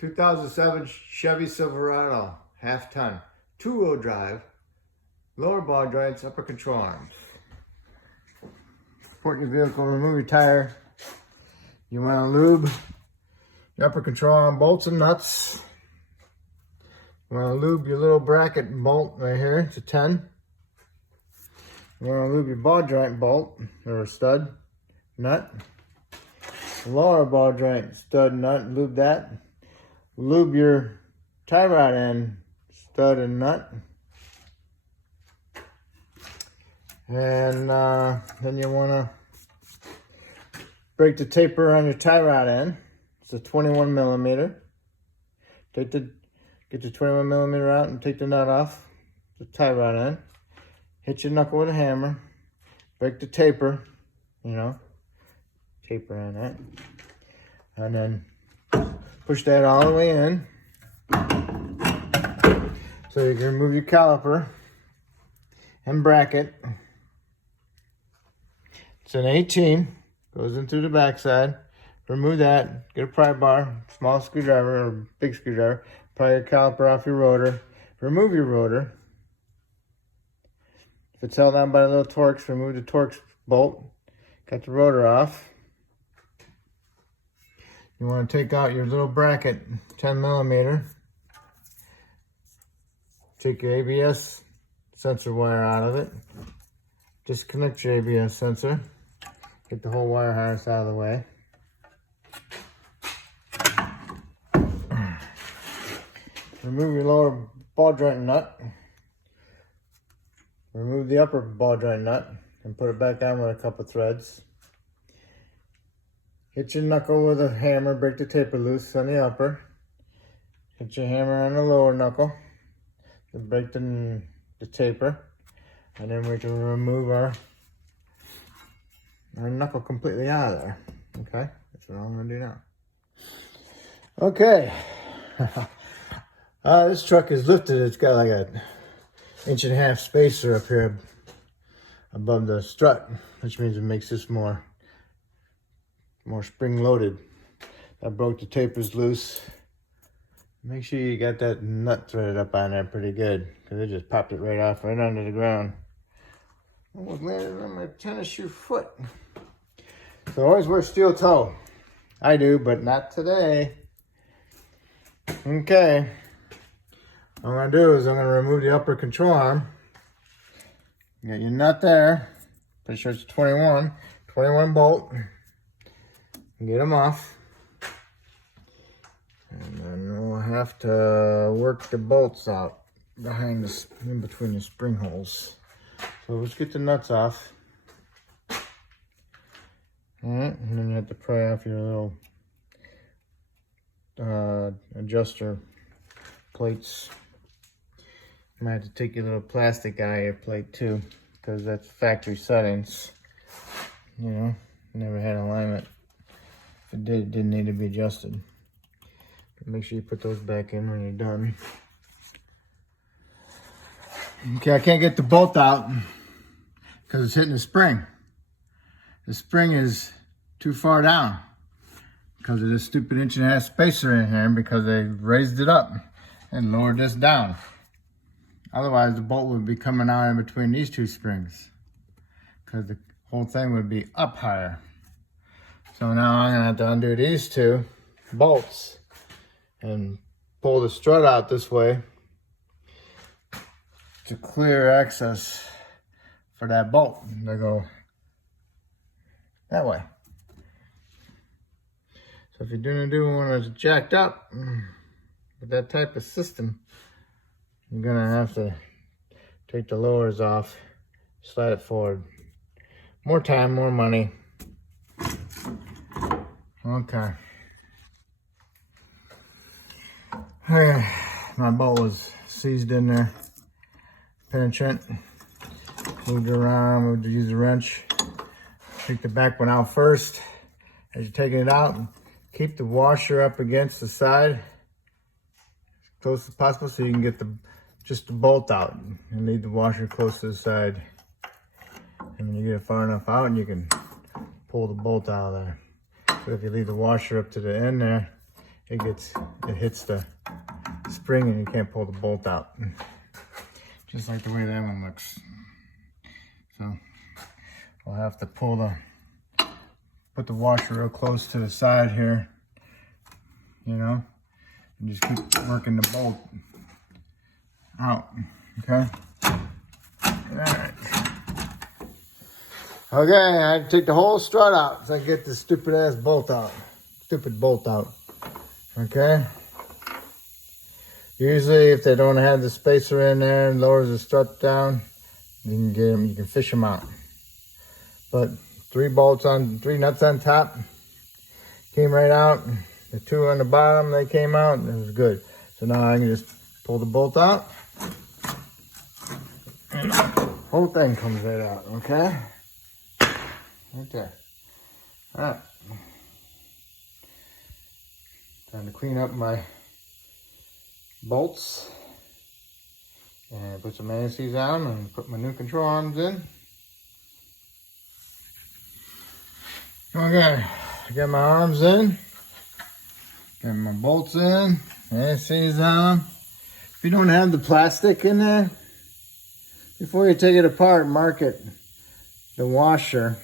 2007 Chevy Silverado, half ton, two-wheel drive, lower ball joints, upper control arms. Support your vehicle, remove your tire. You want to lube your upper control arm bolts and nuts. You want to lube your little bracket bolt right here, it's a 10. You want to lube your ball joint bolt or stud nut. Lower ball joint stud nut, lube that. Lube your tie rod end stud and nut. And then you want to break the taper on your tie rod end. It's a 21 millimeter. Get the 21 millimeter out and take the nut off the tie rod end. Hit your knuckle with a hammer. Break the taper, taper on that. And then push that all the way in. So you can remove your caliper and bracket. It's an 18, goes in through the backside. Remove that, get a pry bar, small screwdriver or big screwdriver, pry your caliper off your rotor. Remove your rotor. If it's held on by the little Torx, remove the Torx bolt. Cut the rotor off. You want to take out your little bracket, 10 millimeter. Take your ABS sensor wire out of it. Disconnect your ABS sensor. Get the whole wire harness out of the way. Remove your lower ball joint nut. Remove the upper ball joint nut and put it back on with a couple threads. Hit your knuckle with a hammer, break the taper loose on the upper. Hit your hammer on the lower knuckle to break the taper. And then we can remove our knuckle completely out of there. Okay, that's what I'm gonna do now. Okay. This truck is lifted. It's got like an 1.5 inch spacer up here above the strut, which means it makes this more spring loaded. I broke the tapers loose. Make sure you got that nut threaded up on there pretty good, because it just popped it right off, right under the ground. Almost landed on my tennis shoe foot. So always wear steel toe. I do, but not today. Okay. What I'm gonna do is I'm gonna remove the upper control arm. You got your nut there. Pretty sure it's 21 bolt. Get them off. And then we'll have to work the bolts out behind the, in between the spring holes. So let's get the nuts off. Alright, and then you have to pry off your little adjuster plates. You might have to take your little plastic out of your plate too, because that's factory settings. Never had alignment. If it did, it didn't need to be adjusted. But make sure you put those back in when you're done. Okay, I can't get the bolt out because it's hitting the spring. The spring is too far down because of this stupid 1.5 inch spacer in here, because they raised it up and lowered this down. Otherwise, the bolt would be coming out in between these two springs, because the whole thing would be up higher. So now I'm gonna have to undo these two bolts and pull the strut out this way to clear access for that bolt. They go that way. So if you're gonna do one that's jacked up with that type of system, you're gonna have to take the lowers off, slide it forward. More time, more money. Okay. My bolt was seized in there. Penetrant. Moved it around, moved to use a wrench. Take the back one out first. As you're taking it out, keep the washer up against the side as close as possible so you can get just the bolt out, and leave the washer close to the side. And when you get it far enough out, you can pull the bolt out of there. So if you leave the washer up to the end there, it hits the spring and you can't pull the bolt out. Just like the way that one looks. So we'll have to put the washer real close to the side here, you know, and just keep working the bolt out, okay? Alright. Okay, I had to take the whole strut out so I can get this stupid ass bolt out. Stupid bolt out. Okay? Usually if they don't have the spacer in there and lowers the strut down, you can get them, you can fish them out. But 3 nuts on top, came right out. The 2 on the bottom, they came out and it was good. So now I can just pull the bolt out. And the whole thing comes right out, okay? Right there. Alright. Time to clean up my bolts and put some anti-seize on and put my new control arms in. Okay, I got my arms in, got my bolts in, anti-seize on them. If you don't have the plastic in there, before you take it apart, mark it, the washer,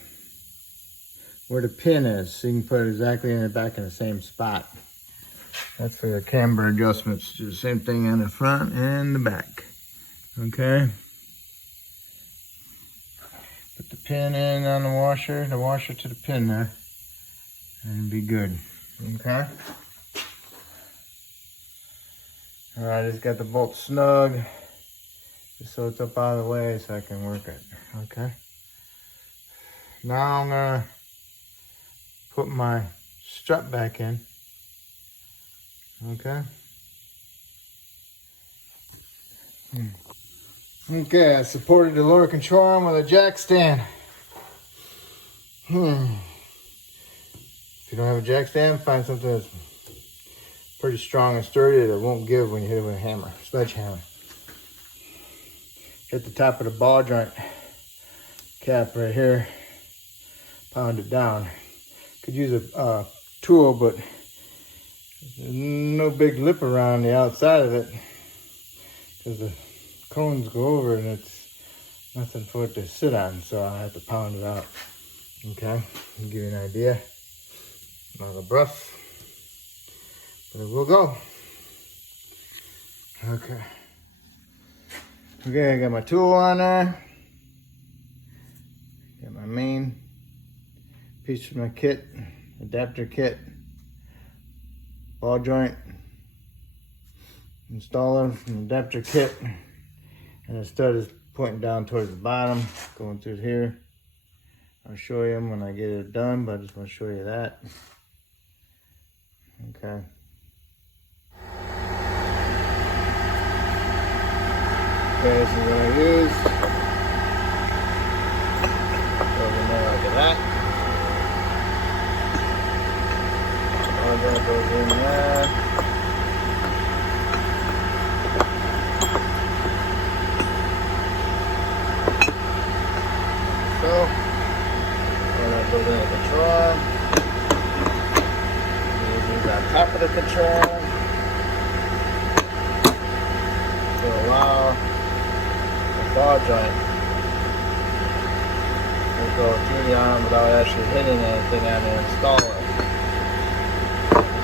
where the pin is, so you can put it exactly in the back in the same spot. That's for your camber adjustments. Do the same thing on the front and the back. Okay. Put the pin in on the washer to the pin there, and it'll be good. Okay. All right, just got the bolt snug, just so it's up out of the way so I can work it. Okay. Now I'm gonna put my strut back in. Okay. Okay, I supported the lower control arm with a jack stand. If you don't have a jack stand, find something that's pretty strong and sturdy that won't give when you hit it with a hammer, sledgehammer. Hit the top of the ball joint cap right here, pound it down. Could use a tool, but there's no big lip around the outside of it because the cones go over and it's nothing for it to sit on, so I have to pound it out. Okay, I'll give you an idea. Not a brush, but it will go. Okay. Okay, I got my tool on there. Got my main piece of my kit, adapter kit, ball joint, installer from the adapter kit, and the stud is pointing down towards the bottom, going through here. I'll show you them when I get it done, but I just want to show you that. Okay. Okay, this is what I use. Goes in there like that. All that goes in there. So, all that goes in the control arm. These on top of the control arm to allow the ball joint to go through the arm without actually hitting anything on the installer.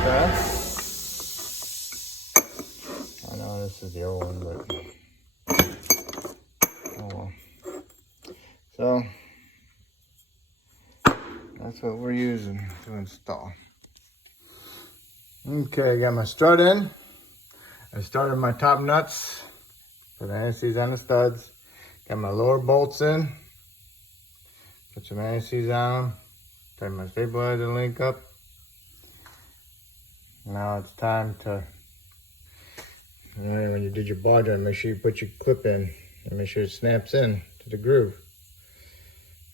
Okay. I know this is the old one, but oh well. So that's what we're using to install. Okay, I got my strut in. I started my top nuts, put the anti-seize on the studs. Got my lower bolts in, put some anti-seize on them. Tighten my stabilizer link up. Now it's time to, when you did your ball joint, make sure you put your clip in and make sure it snaps in to the groove.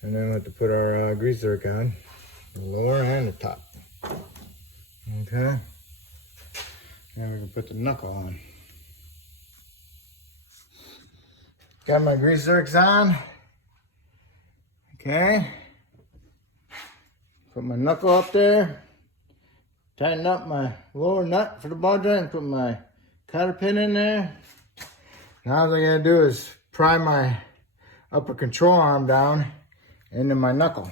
And then we have to put our grease zerk on, the lower and the top. Okay. Then we can put the knuckle on. Got my grease zerks on. Okay. Put my knuckle up there. tighten up my lower nut for the ball joint and put my cotter pin in there. Now all I gotta do is pry my upper control arm down into my knuckle.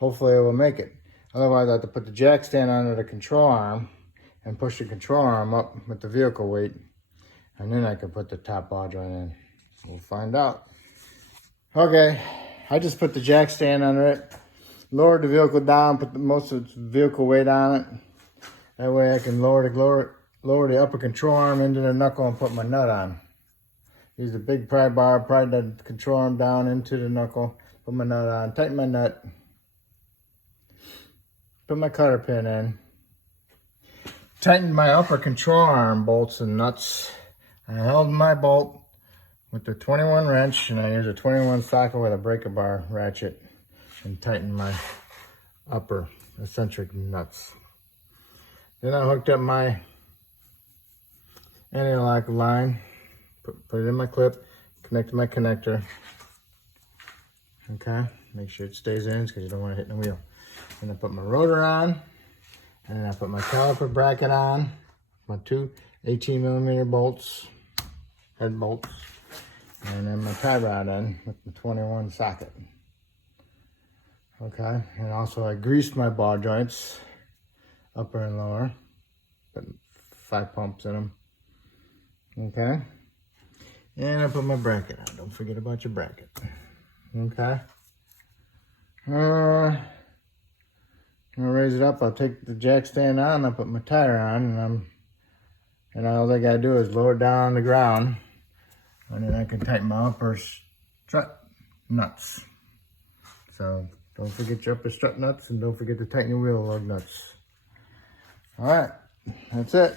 Hopefully it will make it. Otherwise I have to put the jack stand under the control arm and push the control arm up with the vehicle weight. And then I can put the top ball joint in. We'll find out. Okay, I just put the jack stand under it. Lowered the vehicle down, put most of its vehicle weight on it. That way I can lower the upper control arm into the knuckle and put my nut on. Use a big pry bar, pry the control arm down into the knuckle, put my nut on, tighten my nut, put my cotter pin in, tighten my upper control arm bolts and nuts. I held my bolt with the 21 wrench, and I use a 21 socket with a breaker bar ratchet and tighten my upper eccentric nuts. Then I hooked up my anti-lock line, put it in my clip, connect to my connector. Okay, make sure it stays in because you don't want to hit the wheel. Then I put my rotor on, and then I put my caliper bracket on, my two 18mm bolts, head bolts, and then my tie rod in with the 21 socket. Okay, and also I greased my ball joints, upper and lower, put 5 pumps in them. Okay, and I put my bracket on. Don't forget about your bracket. Okay, I'll raise it up. I'll take the jack stand on. I'll put my tire on, and all I gotta do is lower it down on the ground, and then I can tighten my upper strut nuts. So don't forget your upper strut nuts, and don't forget to tighten your wheel lug nuts. All right, that's it.